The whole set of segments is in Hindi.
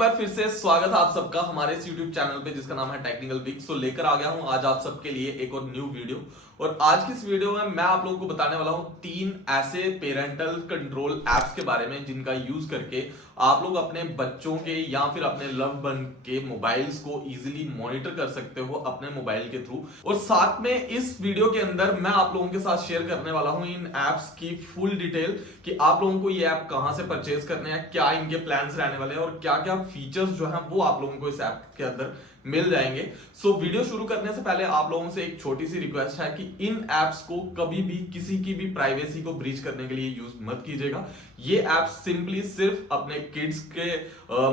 बार फिर से स्वागत है आप सबका हमारे इस YouTube चैनल पे जिसका नाम है टेक्निकल वीक। सो लेकर आ गया हूं आज आप सबके लिए एक और न्यू वीडियो। और आज की इस वीडियो में मैं आप लोगों को बताने वाला हूं 3 ऐसे पेरेंटल कंट्रोल एप्स के बारे में जिनका यूज करके आप लोग अपने बच्चों के या फिर अपने लव वन के मोबाइल्स को इजीली मॉनिटर कर सकते हो अपने मोबाइल के थ्रू। और साथ में इस वीडियो के अंदर मैं आप लोगों के साथ शेयर करने वाला हूं इन एप्स की फुल डिटेल कि आप लोगों को ये ऐप कहां से परचेज करने हैं, क्या इनके प्लान्स रहने वाले हैं और क्या क्या फीचर्स जो है वो आप लोगों को इस ऐप के अंदर मिल जाएंगे। सो वीडियो शुरू करने से पहले आप लोगों से एक छोटी सी रिक्वेस्ट है कि इन एप्स को कभी भी किसी की भी प्राइवेसी को ब्रीच करने के लिए यूज मत कीजिएगा। ये ऐप सिंपली सिर्फ अपने किड्स के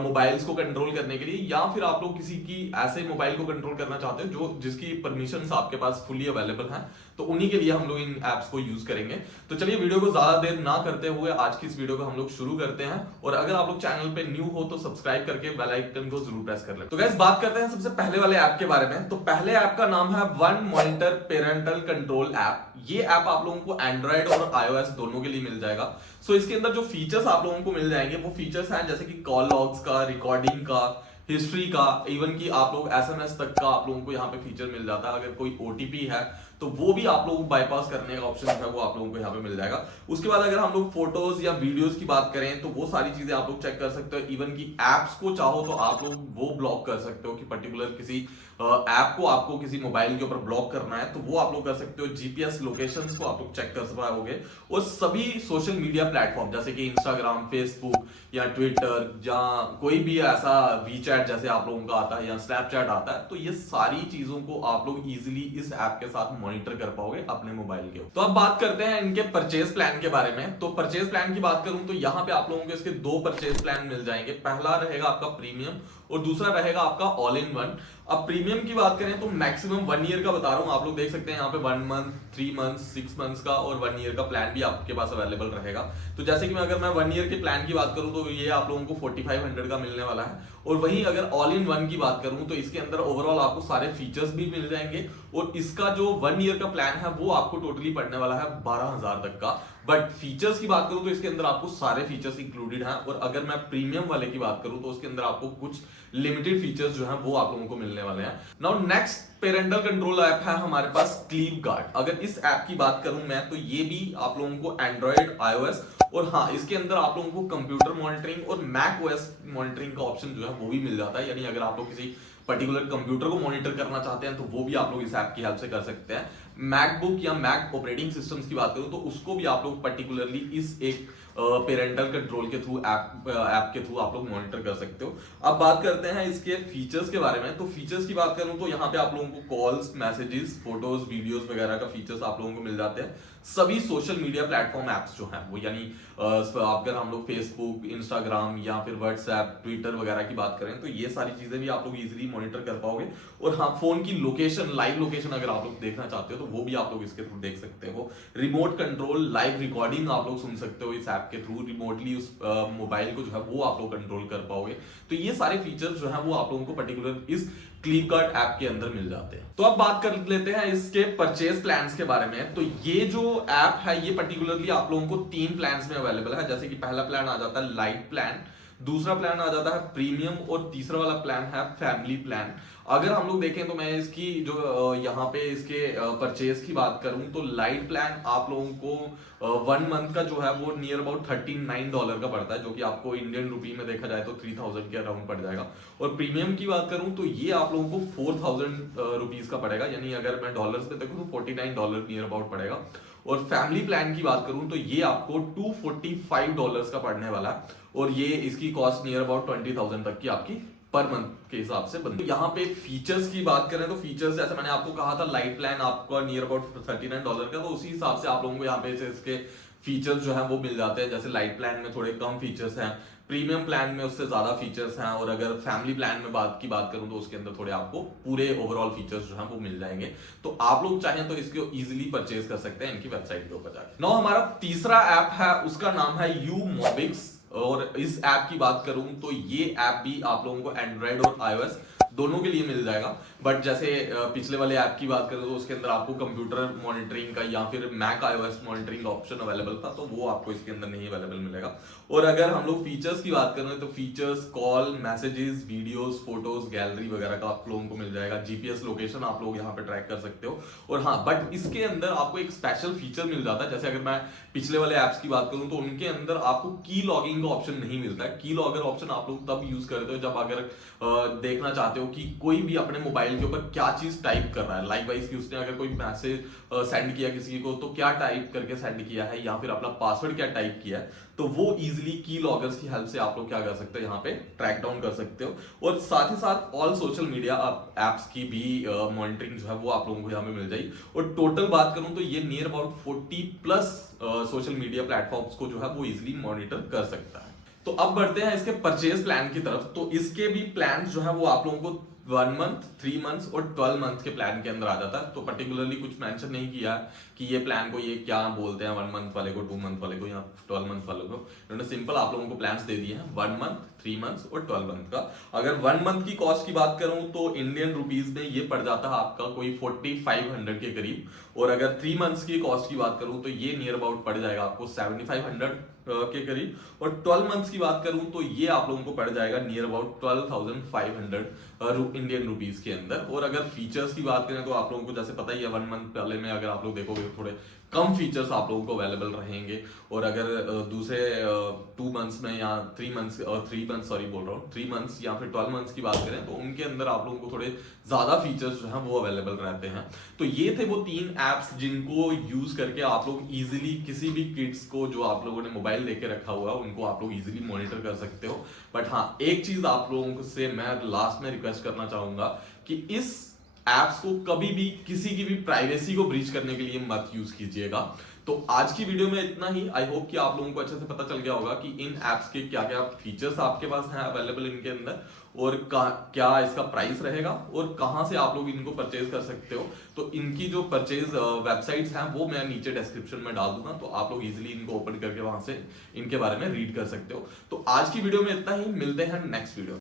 मोबाइल्स को कंट्रोल करने के लिए या फिर आप लोग किसी की ऐसे मोबाइल को कंट्रोल करना चाहते हो जो जिसकी परमिशंस आपके पास फुली अवेलेबल हैं, तो उन्हीं के लिए हम लोग इन एप्स को यूज करेंगे। तो चलिए वीडियो को ज्यादा देर ना करते हुए आज की इस वीडियो को हम लोग शुरू करते हैं। और अगर आप लोग चैनल पे न्यू हो तो सब्सक्राइब करके बेल आइकन को जरूर प्रेस कर लें। तो गाइस बात करते हैं सबसे पहले वाले ऐप के बारे में। तो पहले ऐप का नाम है one monitor parental control app. ये ऐप आप लोगों को एंड्रॉइड और iOS दोनों के लिए मिल जाएगा। सो इसके अंदर जो फीचर्स आप लोगों को मिल जाएंगे वो फीचर्स हैं जैसे कि कॉल लॉग्स का, रिकॉर्डिंग का, हिस्ट्री का, इवन कि आप लोग SMS तक का आप लोगों को यहाँ पे फीचर मिल जाता है। अगर कोई OTP है तो वो भी आप लोगों को बाईपास करने का ऑप्शन है वो आप लोगों को यहाँ पे मिल जाएगा। उसके बाद अगर हम लोग फोटोज या वीडियोस की बात करें तो वो सारी चीजें आप लोग चेक कर सकते हो। इवन की एप्स को चाहो तो आप लोग वो ब्लॉक कर सकते हो कि पर्टिकुलर किसी ऐप को आपको किसी मोबाइल के ऊपर ब्लॉक करना है तो वो आप लोग कर सकते हो। GPS लोकेशंस को आप लोग चेक कर पाओगे। और सभी सोशल मीडिया प्लेटफॉर्म जैसे कि इंस्टाग्राम, फेसबुक या ट्विटर या कोई भी ऐसा वीचैट जैसे आप लोगों का आता है या स्नैपचैट आता है, तो ये सारी चीजों को आप लोग इजीली इस ऐप के साथ मॉनिटर कर पाओगे अपने मोबाइल के। तो अब बात करते हैं इनके परचेज प्लान के बारे में। तो परचेज प्लान की बात करूं तो यहाँ पे आप लोगों को इसके 2 परचेज प्लान मिल जाएंगे। पहला रहेगा आपका प्रीमियम और दूसरा रहेगा आपका ऑल इन वन। अब प्रीमियम की बात करें तो मैक्सिमम 1 ईयर का बता रहा हूं। आप लोग देख सकते हैं यहाँ पे 1 मंथ, 3 मंथ, 6 मंथ्स का और 1 ईयर का प्लान भी आपके पास अवेलेबल रहेगा। तो जैसे कि मैं अगर मैं 1 ईयर के प्लान की बात करूं तो ये आप लोगों को 4500 का मिलने वाला है। और वहीं अगर ऑल इन वन की बात करूं तो इसके अंदर ओवरऑल आपको सारे फीचर्स भी मिल जाएंगे। और इसका जो 1 ईयर का प्लान है वो आपको टोटली पड़ने वाला है 12,000 तक का। बट फीचर्स की बात करूं तो इसके अंदर आपको सारे फीचर्स इंक्लूडेड हैं। और अगर मैं प्रीमियम वाले की बात करूं तो उसके अंदर आपको कुछ लिमिटेड फीचर्स जो हैं वो आप लोगों को मिलने वाले हैं। Now next parental control app है हमारे पास क्लीप गार्ड। अगर इस ऐप की बात करूं मैं तो ये भी आप लोगों को एंड्रॉइड, iOS और हाँ इसके अंदर आप लोगों को कंप्यूटर मॉनिटरिंग और मैक OS मॉनिटरिंग का ऑप्शन जो है वो भी मिल जाता है। यानी अगर आप लोग किसी पर्टिकुलर कंप्यूटर को मॉनिटर करना चाहते हैं तो वो भी आप लोग इस ऐप की हेल्प से कर सकते हैं। मैकबुक या मैक ऑपरेटिंग सिस्टम्स की बात करूं तो उसको भी आप लोग पर्टिकुलरली इस एक पेरेंटल कंट्रोल के थ्रू ऐप के थ्रू आप लोग मॉनिटर कर सकते हो। अब बात करते हैं इसके फीचर्स के बारे में। तो फीचर्स की बात करूं तो यहाँ पे आप लोगों को कॉल्स, मैसेजेस, फोटोज, वीडियोस वगैरह का फीचर्स आप लोगों को मिल जाते हैं। सभी सोशल मीडिया प्लेटफॉर्म एप्स जो हैं वो यानी अगर हम लोग फेसबुक, इंस्टाग्राम या फिर व्हाट्सएप, ट्विटर वगैरह की बात करें तो ये सारी चीजें भी आप लोग इजीली मॉनिटर कर पाओगे। और हाँ फोन की लोकेशन, लाइव लोकेशन अगर आप लोग देखना चाहते हो तो वो भी आप लोग इसके थ्रू देख सकते हो। रिमोट कंट्रोल, लाइव रिकॉर्डिंग आप लोग सुन सकते हो इस ऐप के थ्रू। रिमोटली उस मोबाइल को जो है वो आप लोग कंट्रोल कर पाओगे। तो ये सारे फीचर्स जो है वो आप लोगों को पर्टिकुलर इस क्लीप गार्ड ऐप के अंदर मिल जाते हैं। तो अब बात कर लेते हैं इसके परचेज प्लान्स के बारे में। तो ये जो ऐप है ये पर्टिकुलरली आप लोगों को 3 प्लान्स में अवेलेबल है। जैसे कि पहला प्लान आ जाता है लाइट प्लान, दूसरा प्लान आ जाता है प्रीमियम और तीसरा वाला प्लान है फैमिली प्लान। अगर हम लोग देखें तो मैं इसकी जो यहाँ पे इसके परचेज की बात करूं तो लाइट प्लान आप लोगों को 1 मंथ का जो है वो नियर अबाउट $39 का पड़ता है, जो कि आपको इंडियन रुपी में देखा जाए तो 3000 के अराउंड पड़ जाएगा। और प्रीमियम की बात करूं तो ये आप लोगों को 4000 रुपीज का पड़ेगा। यानी अगर मैं डॉलर्स में देखूं तो $49 नियर अबाउट पड़ेगा। और फैमिली प्लान की बात करूं तो ये आपको $245 का पड़ने वाला है। और ये इसकी कॉस्ट नियर अबाउट 20,000 तक की आपकी पर मंथ के हिसाब से बनती है। यहाँ पे फीचर्स की बात करें तो फीचर्स जैसे मैंने आपको कहा था लाइट प्लान आपका नियर अबाउट $39 का, तो उसी हिसाब से आप लोगों को यहाँ पे इसके फीचर्स जो है वो मिल जाते हैं। जैसे लाइट प्लान में थोड़े कम फीचर्स हैं, प्रीमियम प्लान में उससे ज्यादा फीचर्स हैं और अगर फैमिली प्लान में बात करूं तो उसके अंदर थोड़े आपको पूरे ओवरऑल फीचर्स जो हैं वो मिल जाएंगे। तो आप लोग चाहें तो इसको इजीली परचेज कर सकते हैं इनकी वेबसाइट के ऊपर जाकर। नाउ हमारा तीसरा ऐप है उसका नाम है YouMobix। और इस ऐप की बात करूं तो ये ऐप भी आप लोगों को एंड्रॉइड और iOS दोनों के लिए मिल जाएगा। बट जैसे पिछले वाले ऐप की बात करें तो उसके अंदर आपको कंप्यूटर मॉनिटरिंग का या फिर मैक iOS मॉनिटरिंग का ऑप्शन अवेलेबल था, तो वो आपको इसके अंदर नहीं अवेलेबल मिलेगा। और अगर हम लोग फीचर्स की बात करें तो features call, messages, videos, photos, gallery वगैरह का आप लोगों को मिल जाएगा। जीपीएस लोकेशन आप लोग यहाँ पे ट्रैक कर सकते हो। और हाँ, बट इसके अंदर आपको एक स्पेशल फीचर मिल जाता है। जैसे अगर मैं पिछले वाले ऐप्स की बात करूं तो उनके अंदर आपको की लॉगिंग का ऑप्शन नहीं मिलता है। की लॉगर ऑप्शन आप लोग तब यूज करते हो जब अगर देखना चाहते हो कि कोई भी अपने मोबाइल के ऊपर क्या चीज टाइप कर रहा है। लाइक वाइज कि उसने अगर कोई मैसेज सेंड किया किसी को तो क्या टाइप करके सेंड किया है, या फिर अपना पासवर्ड क्या टाइप किया है, तो वो इजीली की लॉगर्स की हेल्प से आप लोग क्या कर सकते हो, यहाँ पे ट्रैक डाउन कर सकते हो। और साथ ही साथ ऑल सोशल मीडिया एप्स की भी मॉनिटरिंग जो है वो आप लोगों को यहाँ पे मिल जाएगी। और टोटल बात करूं तो ये near about 40+ social media platforms को जो है वो इजीली मॉनिटर कर सकता है। तो अब बढ़ते हैं इसके परचेज प्लान की तरफ। तो इसके भी प्लान जो है वो आप लोगों को 1 मंथ, 3 मंथ्स और 12 मंथ के प्लान के अंदर आ जाता है। तो पर्टिकुलरली कुछ मेंशन नहीं किया कि ये प्लान को ये क्या बोलते हैं, 1 मंथ वाले को, 2 मंथ वाले को या 12 मंथ वाले को। इन्होंने सिंपल आप लोगों को प्लान्स दे दिए हैं 1 मंथ, 3 मंथ्स और 12 मंथ का। अगर 1 मंथ की कॉस्ट की बात करूं तो इंडियन रुपीज में ये पड़ जाता है आपका कोई 4500 के करीब। और अगर 3 मंथ्स की कॉस्ट की बात करूं तो ये नियर अबाउट पड़ जाएगा आपको 7500 के करीब। और 12 मंथ्स की बात करूं तो ये आप लोगों को पड़ जाएगा नियर अबाउट 12,500 इंडियन रुपीज के अंदर। और अगर फीचर्स की बात करें तो आप लोगों को जैसे पता ही है 1 मंथ वाले में अगर आप लोग देखोगे थोड़े कम फीचर्स आप लोगों को अवेलेबल रहेंगे। और अगर दूसरे 2 मंथ्स में या 3 मंथ्स और 3 मंथ्स सॉरी बोल रहा हूँ 3 मंथ्स या फिर 12 मंथ्स की बात करें तो उनके अंदर आप लोगों को थोड़े ज्यादा फीचर्स जो है वो अवेलेबल रहते हैं। तो ये थे वो 3 एप्स जिनको यूज करके आप लोग इजीली किसी भी किड्स को जो आप लोगों ने मोबाइल लेके रखा हुआ है उनको आप लोग इजीली मॉनिटर कर सकते हो। बट हाँ, एक चीज आप लोगों से मैं लास्ट में रिक्वेस्ट करना चाहूंगा कि इस एप्स को कभी भी किसी की भी प्राइवेसी को ब्रीच करने के लिए मत यूज कीजिएगा। तो आज की वीडियो में इतना ही। आई होप कि आप लोगों को अच्छे से पता चल गया होगा कि इन एप्स के क्या क्या फीचर्स आपके पास हैं अवेलेबल इनके अंदर, और क्या इसका प्राइस रहेगा और कहां से आप लोग इनको परचेज कर सकते हो। तो इनकी जो परचेज वेबसाइट्स हैं वो मैं नीचे डिस्क्रिप्शन में डाल दूंगा, तो आप लोग इजीली इनको ओपन करके वहां से इनके बारे में रीड कर सकते हो। तो आज की वीडियो में इतना ही, मिलते हैं नेक्स्ट वीडियो।